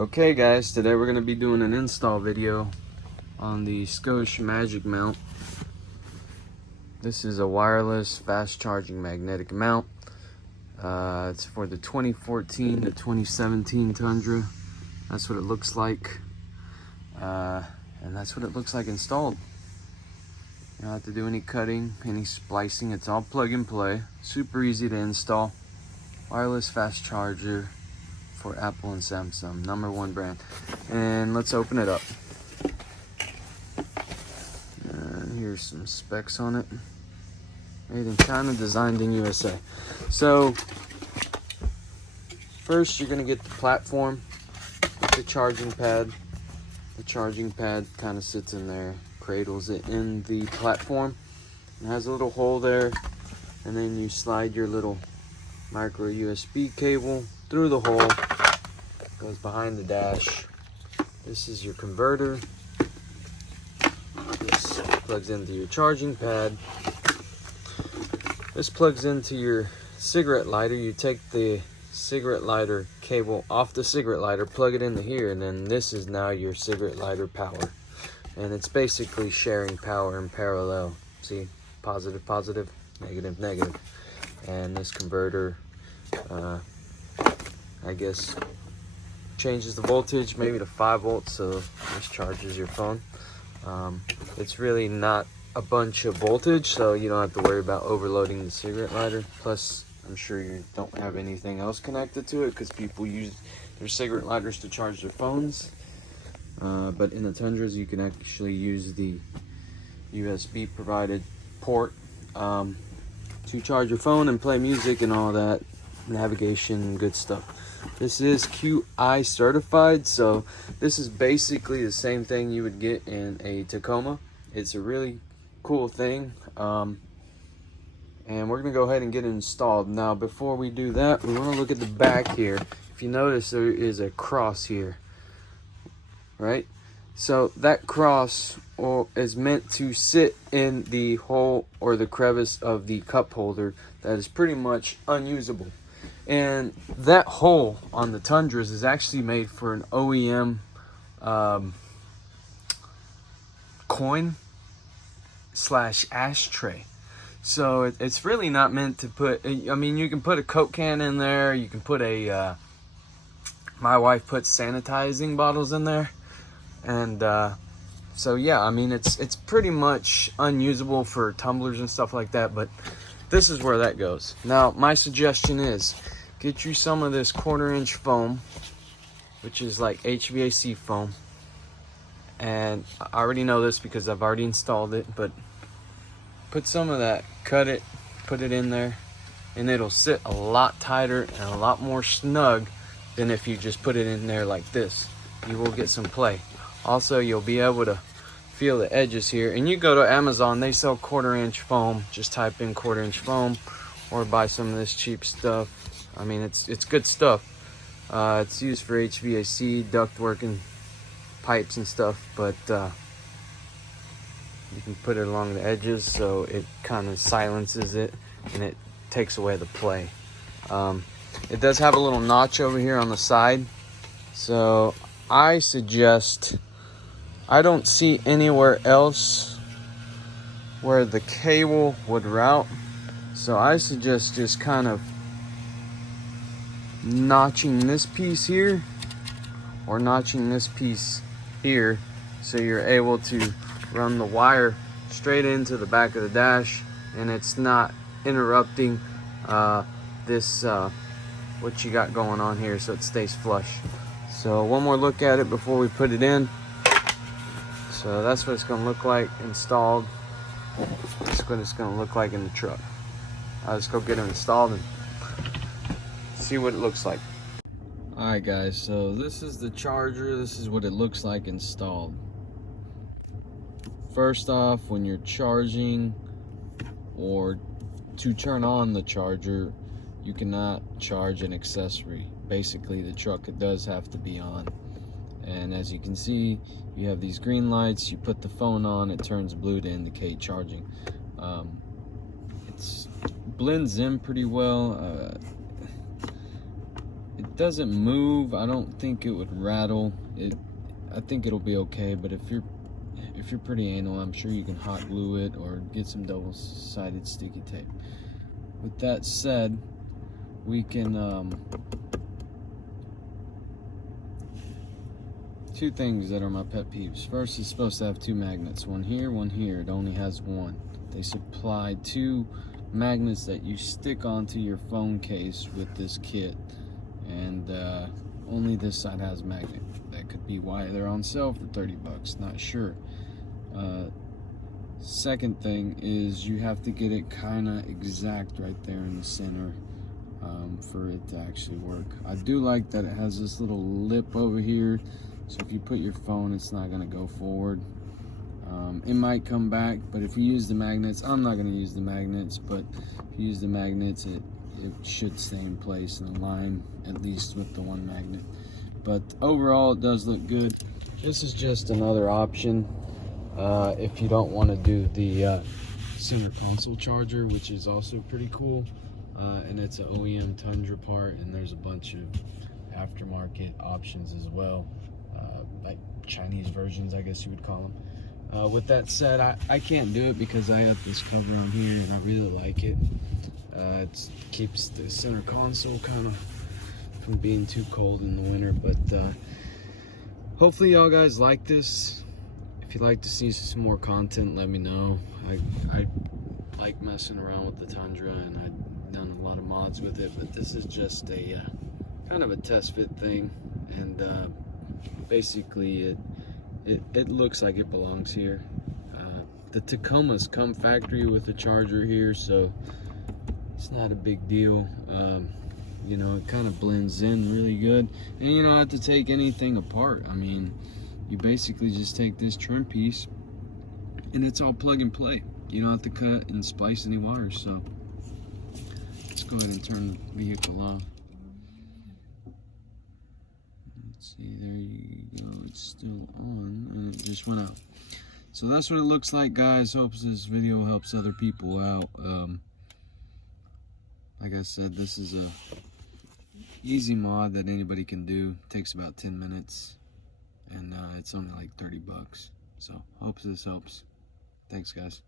Okay guys, today we're going to be doing an install video on the Scosche Magic mount. This is a wireless fast charging magnetic mount. It's for the 2014 to 2017 Tundra. That's what it looks like. And that's what it looks like installed. You don't have to do any cutting, any splicing. It's all plug and play. Super easy to install. Wireless fast charger for Apple and Samsung, #1 brand. And let's open it up. And here's some specs on it. Made in China, designed in USA. So first you're gonna get the platform with the charging pad. The charging pad kind of sits in there, cradles it in the platform. It has a little hole there, and then you slide your little micro USB cable through the hole. Goes behind the dash. This is your converter. This plugs into your charging pad. This plugs into your cigarette lighter. You take the cigarette lighter cable off the cigarette lighter, plug it into here, and then this is now your cigarette lighter power. And it's basically sharing power in parallel. See, positive, positive, negative, negative. And this converter, I guess, changes the voltage maybe to 5 volts, so this charges your phone. It's really not a bunch of voltage, so you don't have to worry about overloading the cigarette lighter. Plus, I'm sure you don't have anything else connected to it, because people use their cigarette lighters to charge their phones. But in the Tundras, you can actually use the USB provided port to charge your phone and play music and all that, navigation, good stuff. This is QI certified, so this is basically the same thing you would get in a Tacoma. It's a really cool thing, and we're gonna go ahead and get it installed. Now before we do that, we want to look at the back here. If you notice, there is a cross here, right? So that cross is meant to sit in the hole or the crevice of the cup holder that is pretty much unusable. And that hole on the Tundras is actually made for an OEM coin / ashtray. So it's really not meant to put, I mean, you can put a Coke can in there, you can put a, my wife puts sanitizing bottles in there. And so yeah, I mean, it's pretty much unusable for tumblers and stuff like that, but this is where that goes. Now, my suggestion is get you some of this 1/4" foam, which is like HVAC foam. And I already know this because I've already installed it, but put some of that, cut it, put it in there, and it'll sit a lot tighter and a lot more snug than if you just put it in there like this. You will get some play. Also, you'll be able to feel the edges here. And you go to Amazon, they sell 1/4" foam. Just type in 1/4" foam, or buy some of this cheap stuff. I mean, it's good stuff. It's used for HVAC, ductwork, and pipes and stuff, but you can put it along the edges so it kind of silences it and it takes away the play. It does have a little notch over here on the side, so I suggest, I don't see anywhere else where the cable would route, so I suggest just kind of notching this piece here or notching this piece here, so you're able to run the wire straight into the back of the dash and it's not interrupting this what you got going on here, so it stays flush. So one more look at it before we put it in. So that's what it's going to look like installed. That's what it's going to look like in the truck. Let's go get it installed and see what it looks like. Alright guys, so this is the charger. This is what it looks like installed. First off, when you're charging or to turn on the charger, you cannot charge an accessory. Basically, the truck, it does have to be on. And as you can see, you have these green lights. You put the phone on, it turns blue to indicate charging. It blends in pretty well. It doesn't move. I don't think it would rattle. I think it'll be okay, but if you're pretty anal, I'm sure you can hot glue it or get some double-sided sticky tape. With that said, we can two things that are my pet peeves. First, it's supposed to have two magnets, one here, one here. It only has one. They supply two magnets that you stick onto your phone case with this kit, and only this side has a magnet. That could be why they're on sale for 30 bucks, not sure. Second thing is you have to get it kind of exact right there in the center for it to actually work. I do like that it has this little lip over here, so if you put your phone, it's not going to go forward. It might come back, but if you use the magnets, I'm not going to use the magnets, but if you use the magnets, it should stay in place and align, at least with the one magnet. But overall, it does look good. This is just another option if you don't want to do the center console charger, which is also pretty cool. And it's an OEM Tundra part, and there's a bunch of aftermarket options as well, like Chinese versions, I guess you would call them. With that said, I can't do it because I have this cover on here and I really like it. It keeps the center console kind of from being too cold in the winter, but hopefully y'all guys like this. If you'd like to see some more content, let me know. I like messing around with the Tundra, and I've done a lot of mods with it, but this is just a kind of a test fit thing, and basically it looks like it belongs here. The Tacomas come factory with a charger here, so it's not a big deal. You know, it kind of blends in really good, and you don't have to take anything apart. I mean, you basically just take this trim piece and it's all plug and play. You don't have to cut and splice any wires. So let's go ahead and turn the vehicle off. Let's see, there you go, it's still on and it just went out. So that's what it looks like, guys. Hope this video helps other people out. Like I said, this is a easy mod that anybody can do. It takes about 10 minutes, and it's only like 30 bucks. So hope this helps. Thanks, guys.